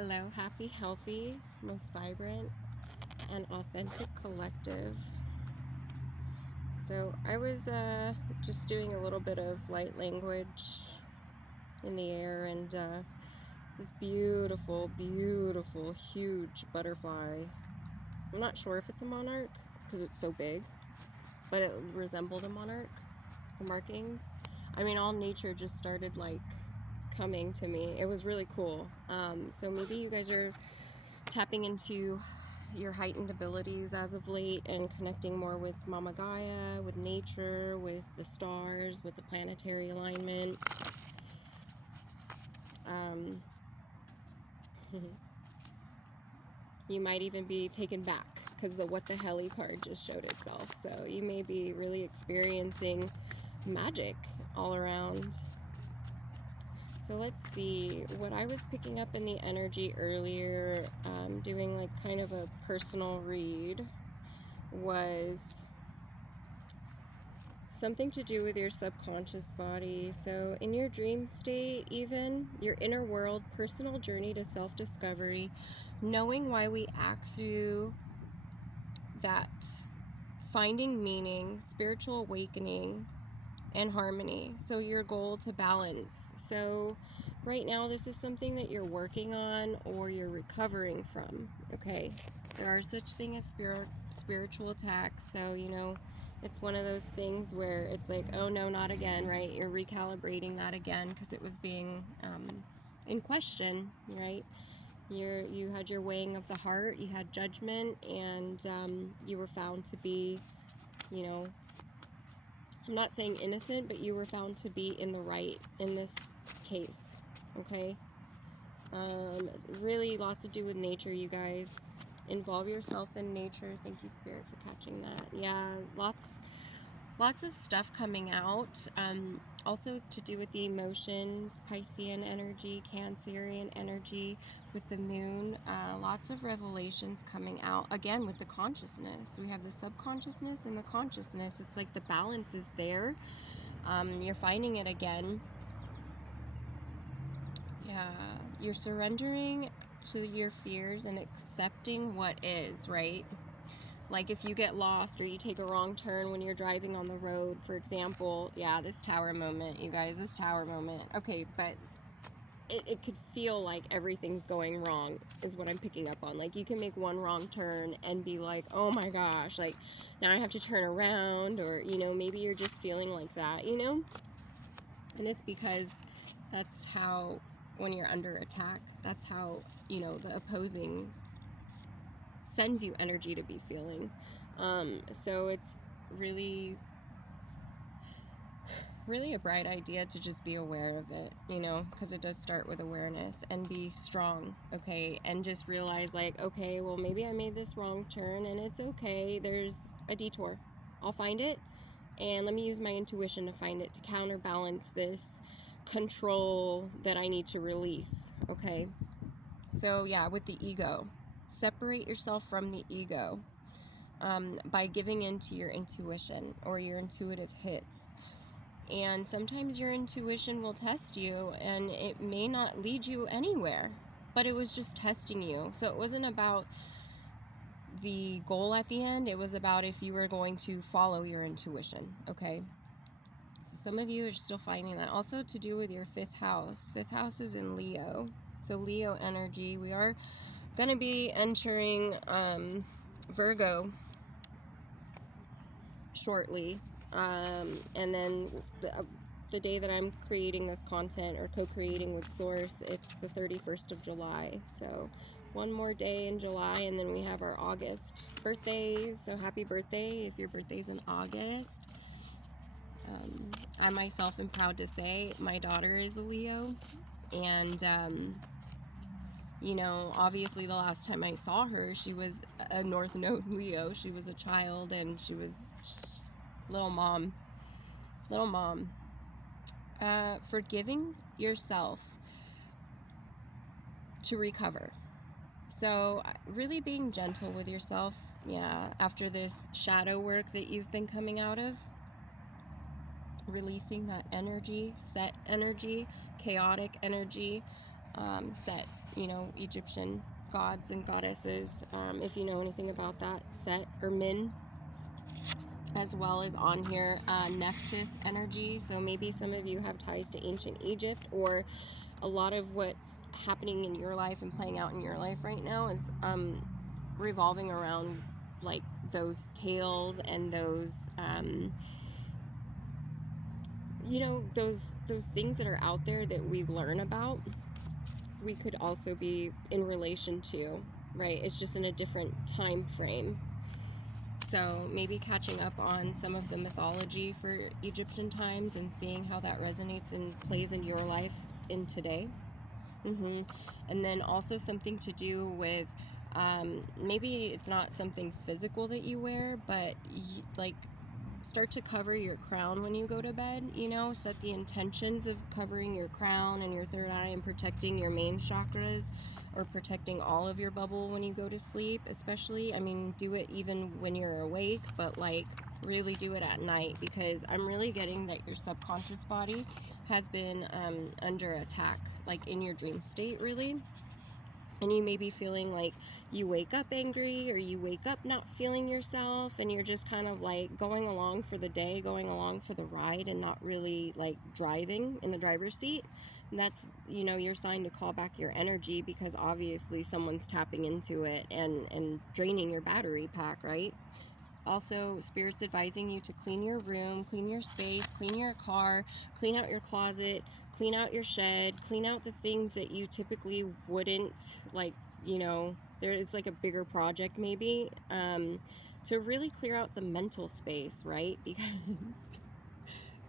Hello, happy, healthy, most vibrant, and authentic collective. So I was just doing a little bit of light language in the air, and this beautiful, beautiful, huge butterfly. I'm not sure if it's a monarch because it's so big, but it resembled a monarch, the markings. I mean, all nature just started like coming to me. It was really cool. So maybe you guys are tapping into your heightened abilities as of late and connecting more with Mama Gaia, with nature, with the stars, with the planetary alignment. You might even be taken back because the what the helly card just showed itself. So you may be really experiencing magic all around. So let's see, what I was picking up in the energy earlier, doing like kind of a personal read, was something to do with your subconscious body. So in your dream state, even your inner world, personal journey to self-discovery, knowing why we act through that, finding meaning, spiritual awakening, and harmony. So your goal to balance. So right now this is something that you're working on or you're recovering from. Okay, there are such things as spiritual attacks. So it's one of those things where it's like, oh no, not again, right? You're recalibrating that again because it was being in question, right? You had your weighing of the heart, you had judgment, and you were found to be, I'm not saying innocent, but you were found to be in the right in this case, okay? Really lots to do with nature, you guys. Involve yourself in nature. Thank you, Spirit, for catching that. Yeah, lots of stuff coming out. Also to do with the emotions, Piscean energy, Cancerian energy with the moon. Lots of revelations coming out. Again, with the consciousness. We have the subconsciousness and the consciousness. It's like the balance is there. You're finding it again. Yeah, you're surrendering to your fears and accepting what is, right? Like if you get lost or you take a wrong turn when you're driving on the road, for example, yeah, this tower moment, you guys, this tower moment. Okay, but it could feel like everything's going wrong is what I'm picking up on. Like you can make one wrong turn and be like, oh my gosh, like now I have to turn around, or, maybe you're just feeling like that, And it's because that's how, when you're under attack, that's how, the opposing sends you energy to be feeling. So it's really a bright idea to just be aware of it, because it does start with awareness, and be strong, okay, and just realize like, okay, well, maybe I made this wrong turn and it's okay, there's a detour, I'll find it, and let me use my intuition to find it, to counterbalance this control that I need to release, okay? So yeah, with the ego, separate yourself from the ego by giving into your intuition or your intuitive hits. And sometimes your intuition will test you and it may not lead you anywhere, but it was just testing you. So it wasn't about the goal at the end, it was about if you were going to follow your intuition, okay? So some of you are still finding that. Also to do with your fifth house. Fifth house is in Leo. So Leo energy. We are going to be entering Virgo shortly. And then the day that I'm creating this content or co-creating with Source, it's the 31st of July. So one more day in July, and then we have our August birthdays. So happy birthday if your birthday's in August. I myself am proud to say my daughter is a Leo, and obviously the last time I saw her, she was a North Node Leo. She was a child, and she was just little mom. Forgiving yourself to recover. So really being gentle with yourself, yeah, after this shadow work that you've been coming out of. Releasing that energy, set energy, chaotic energy, set, Egyptian gods and goddesses, if you know anything about that, Set or Min, as well as on here, Nephthys energy. So maybe some of you have ties to ancient Egypt, or a lot of what's happening in your life and playing out in your life right now is revolving around like those tales and those those things that are out there that we learn about. We could also be in relation to, right? It's just in a different time frame. So maybe catching up on some of the mythology for Egyptian times and seeing how that resonates and plays in your life in today. And then also something to do with, maybe it's not something physical that you wear, but like start to cover your crown when you go to bed, set the intentions of covering your crown and your third eye and protecting your main chakras, or protecting all of your bubble when you go to sleep, especially. I mean, do it even when you're awake, but like really do it at night, because I'm really getting that your subconscious body has been under attack, like in your dream state, really. And you may be feeling like you wake up angry, or you wake up not feeling yourself, and you're just kind of like going along for the day, going along for the ride, and not really like driving in the driver's seat. And that's, your sign to call back your energy, because obviously someone's tapping into it and draining your battery pack, right? Also, Spirit's advising you to clean your room, clean your space, clean your car, clean out your closet, clean out your shed, clean out the things that you typically wouldn't, like, there is like a bigger project maybe, to really clear out the mental space, right? Because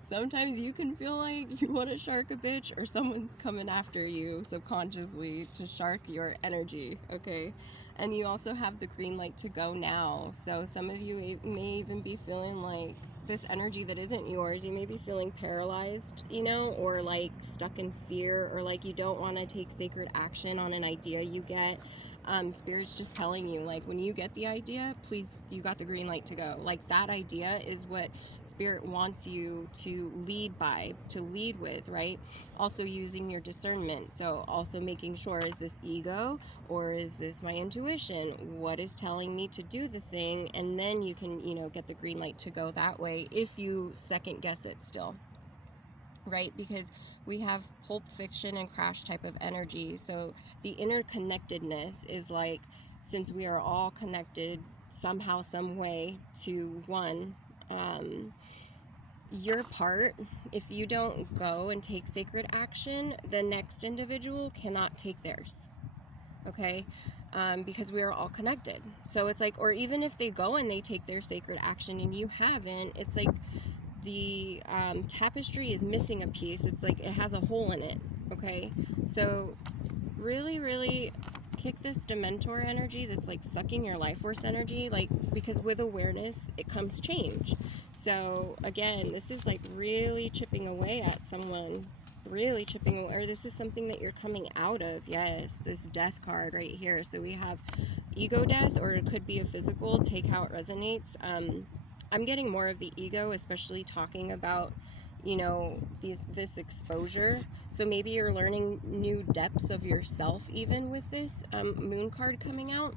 sometimes you can feel like you want to shark a bitch, or someone's coming after you subconsciously to shark your energy, okay? And you also have the green light to go now. So some of you may even be feeling like this energy that isn't yours. You may be feeling paralyzed, or like stuck in fear, or like you don't want to take sacred action on an idea you get. Spirit's just telling you, like, when you get the idea, please, you got the green light to go. Like, that idea is what Spirit wants you to lead with, right? Also using your discernment. So also making sure, is this ego, or is this my intuition? What is telling me to do the thing? And then you can, get the green light to go that way, if you second guess it still. Right? Because we have Pulp Fiction and Crash type of energy. So the interconnectedness is like, since we are all connected somehow, some way to one, your part, if you don't go and take sacred action, the next individual cannot take theirs. Okay? Because we are all connected. So it's like, or even if they go and they take their sacred action and you haven't, it's like the tapestry is missing a piece. It's like it has a hole in it. Okay? So really, really kick this Dementor energy that's like sucking your life force energy, like, because with awareness it comes change. So again, this is like really chipping away at someone, really chipping away, or this is something that you're coming out of. Yes, this Death card right here. So we have ego death, or it could be a physical, take how it resonates. I'm getting more of the ego, especially talking about this exposure. So maybe you're learning new depths of yourself even with this moon card coming out.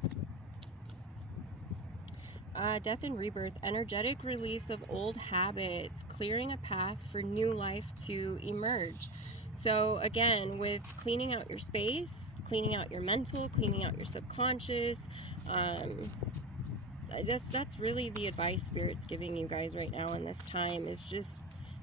Death and rebirth, energetic release of old habits, clearing a path for new life to emerge. So again, with cleaning out your space, cleaning out your mental, cleaning out your subconscious, that's really the advice Spirit's giving you guys right now in this time, is just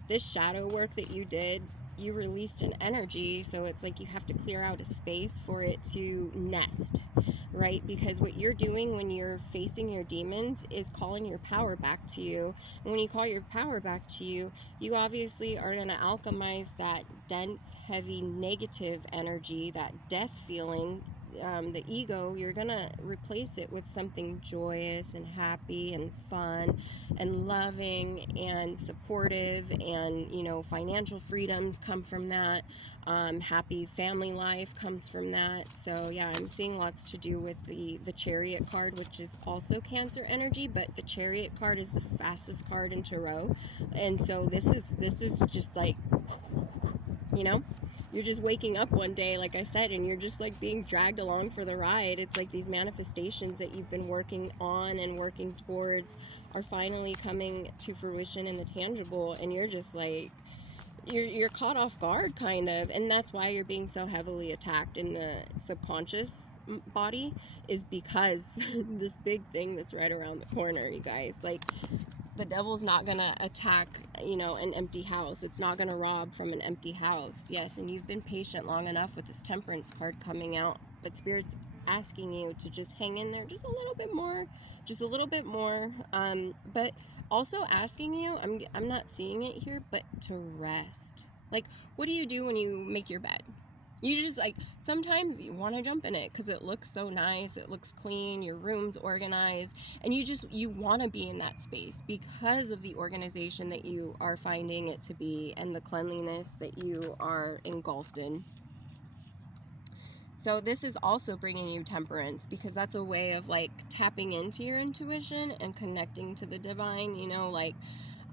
this shadow work that you did. You released an energy, so it's like you have to clear out a space for it to nest, right? Because what you're doing when you're facing your demons is calling your power back to you. And when you call your power back to you, you obviously are going to alchemize that dense, heavy, negative energy, that death feeling, the ego. You're gonna replace it with something joyous and happy and fun and loving and supportive, and financial freedoms come from that. Happy family life comes from that. So yeah, I'm seeing lots to do with the Chariot card, which is also Cancer energy, but the Chariot card is the fastest card in Tarot, and so this is just like you're just waking up one day, like I said, and you're just like being dragged along for the ride. It's like these manifestations that you've been working on and working towards are finally coming to fruition in the tangible, and you're just like, you're caught off guard, kind of. And that's why you're being so heavily attacked in the subconscious body, is because this big thing that's right around the corner, you guys. Like, the devil's not gonna attack, an empty house. It's not gonna rob from an empty house. Yes, and you've been patient long enough with this Temperance card coming out, but Spirit's asking you to just hang in there just a little bit more, but also asking you, I'm not seeing it here, but to rest. Like, what do you do when you make your bed? You just, like, sometimes you want to jump in it because it looks so nice, it looks clean, your room's organized, and you want to be in that space because of the organization that you are finding it to be and the cleanliness that you are engulfed in. So this is also bringing you temperance, because that's a way of, like, tapping into your intuition and connecting to the divine.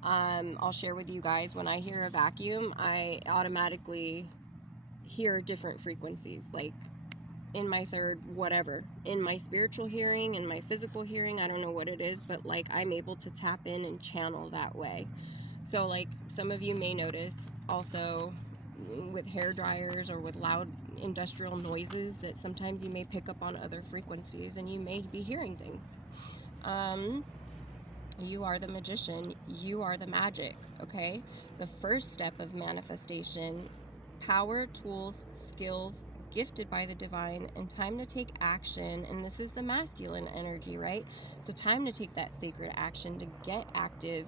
I'll share with you guys, when I hear a vacuum, I automatically hear different frequencies, like in my third whatever, in my spiritual hearing, in my physical hearing, I don't know what it is, but like I'm able to tap in and channel that way. So like some of you may notice also with hair dryers or with loud industrial noises that sometimes you may pick up on other frequencies and you may be hearing things. You are the magician, you are the magic, okay? The first step of manifestation: power, tools, skills gifted by the divine, and time to take action. And this is the masculine energy, right? So time to take that sacred action, to get active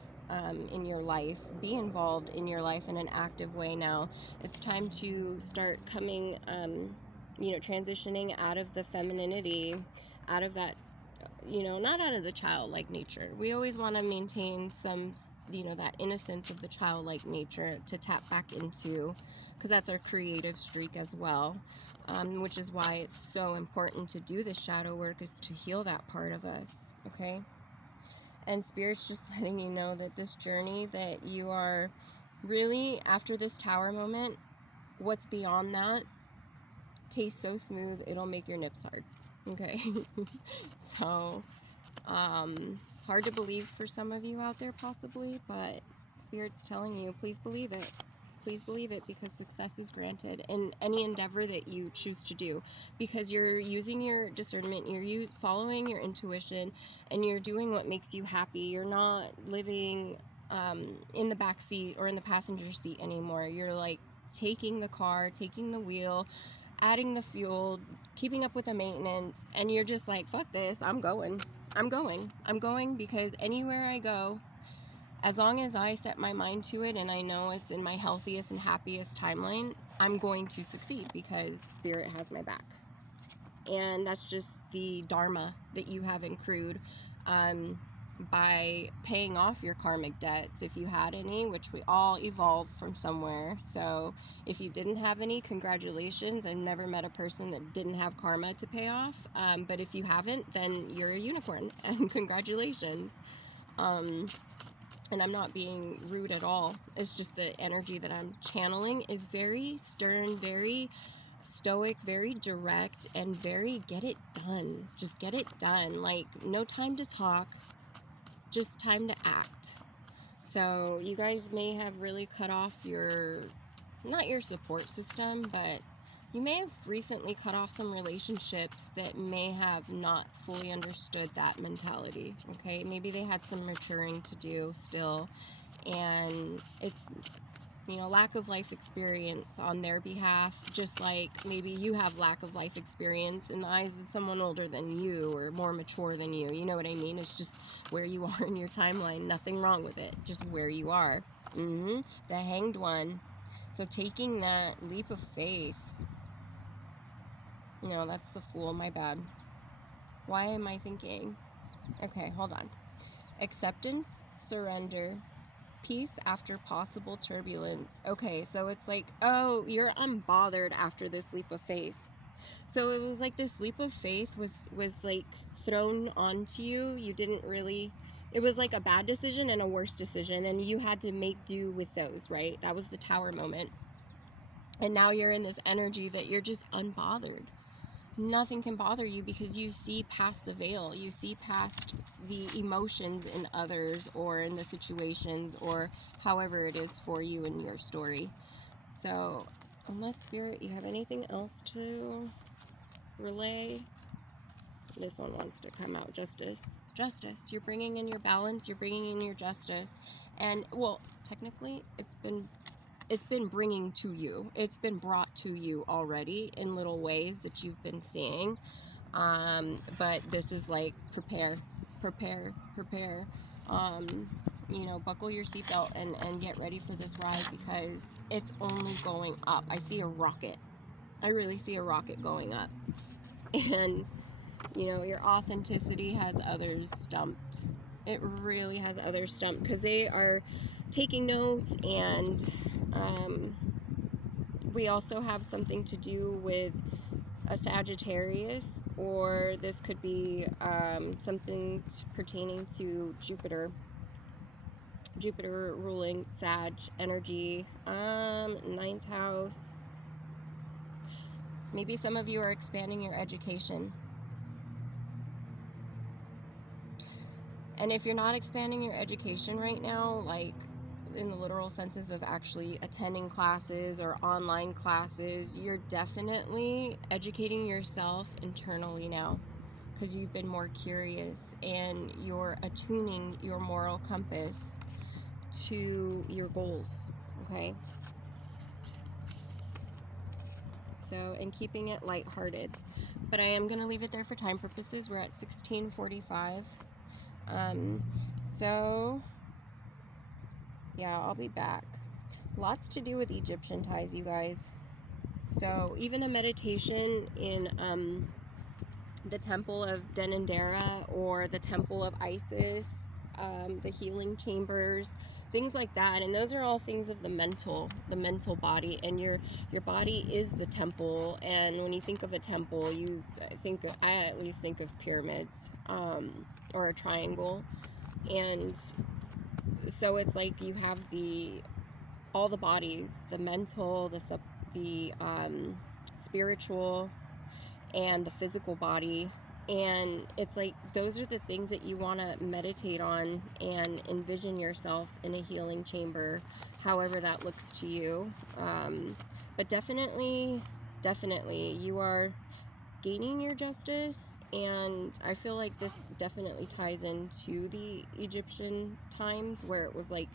in your life, be involved in your life in an active way now. It's time to start coming, transitioning out of the femininity, out of that, not out of the childlike nature. We always want to maintain some, that innocence of the childlike nature to tap back into, because that's our creative streak as well, which is why it's so important to do the shadow work, is to heal that part of us, okay? And Spirit's just letting you know that this journey that you are really, after this tower moment, what's beyond that tastes so smooth, it'll make your nips hard, okay? So, hard to believe for some of you out there possibly, but Spirit's telling you, please believe it. Please believe it, because success is granted in any endeavor that you choose to do, because you're using your discernment, you're following your intuition, and you're doing what makes you happy. You're not living in the back seat or in the passenger seat anymore. You're like taking the car, taking the wheel, adding the fuel, keeping up with the maintenance, and you're just like, fuck this, I'm going, because anywhere I go, as long as I set my mind to it and I know it's in my healthiest and happiest timeline, I'm going to succeed, because Spirit has my back. And that's just the dharma that you have accrued by paying off your karmic debts, if you had any, which we all evolve from somewhere. So if you didn't have any, congratulations. I've never met a person that didn't have karma to pay off. But if you haven't, then you're a unicorn, and congratulations. And I'm not being rude at all. It's just the energy that I'm channeling is very stern, very stoic, very direct, and very get it done. Just get it done. Like, no time to talk, just time to act. So you guys may have really cut off not your support system, but you may have recently cut off some relationships that may have not fully understood that mentality, okay? Maybe they had some maturing to do still, and it's, lack of life experience on their behalf, just like maybe you have lack of life experience in the eyes of someone older than you or more mature than you. You know what I mean? It's just where you are in your timeline. Nothing wrong with it, just where you are. The Hanged One. So taking that leap of faith. No, that's the Fool, my bad. Why am I thinking? Okay, hold on. Acceptance, surrender, peace after possible turbulence. Okay, so it's like, oh, you're unbothered after this leap of faith. So it was like this leap of faith was like thrown onto you. You didn't really, it was like a bad decision and a worse decision, and you had to make do with those, right? That was the tower moment. And now you're in this energy that you're just unbothered. Nothing can bother you because you see past the veil. You see past the emotions in others or in the situations or however it is for you in your story. So, unless Spirit, you have anything else to relay? This one wants to come out. Justice. Justice. You're bringing in your balance. You're bringing in your justice. And, well, technically, it's been bringing to you. It's been brought to you already in little ways that you've been seeing. But this is like prepare. Buckle your seatbelt and get ready for this ride because it's only going up. I see a rocket. I really see a rocket going up. And, your authenticity has others stumped. It really has others stumped because they are taking notes, and we also have something to do with a Sagittarius, or this could be something pertaining to Jupiter ruling Sag energy, 9th house. Maybe some of you are expanding your education. And if you're not expanding your education right now, like in the literal senses of actually attending classes or online classes, you're definitely educating yourself internally now because you've been more curious and you're attuning your moral compass to your goals, okay? So, and keeping it lighthearted. But I am going to leave it there for time purposes. We're at 16:45. So, yeah, I'll be back. Lots to do with Egyptian ties, you guys. So, even a meditation in the temple of Denendera or the temple of Isis, the healing chambers, things like that. And those are all things of the mental body. And your body is the temple. And when you think of a temple, I at least think of pyramids, or a triangle. And so it's like you have all the bodies, the mental, the spiritual, and the physical body. And it's like those are the things that you want to meditate on and envision yourself in a healing chamber, however that looks to you. But definitely you are gaining your justice, and I feel like this definitely ties into the Egyptian times where it was like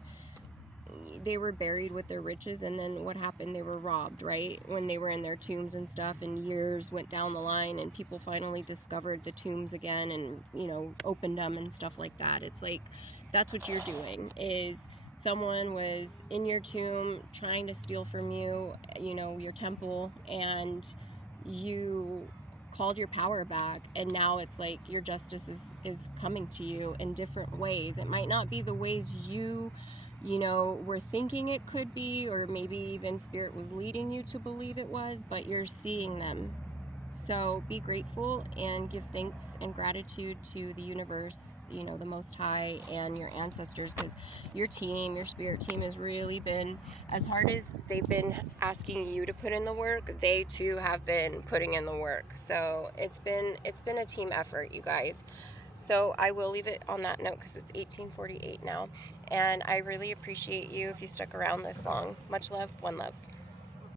they were buried with their riches, and then what happened? They were robbed, right? When they were in their tombs and stuff, and years went down the line, and people finally discovered the tombs again and, opened them and stuff like that. It's like, that's what you're doing, is someone was in your tomb trying to steal from you, your temple, and you called your power back, and now it's like your justice is coming to you in different ways. It might not be the ways you were thinking it could be, or maybe even Spirit was leading you to believe it was, but you're seeing them. So be grateful and give thanks and gratitude to the universe, the Most High, and your ancestors, because your spirit team has really been, as hard as they've been asking you to put in the work, they too have been putting in the work. So it's been a team effort, you guys. So I will leave it on that note because it's 18:48 now. And I really appreciate you if you stuck around this long. Much love, one love.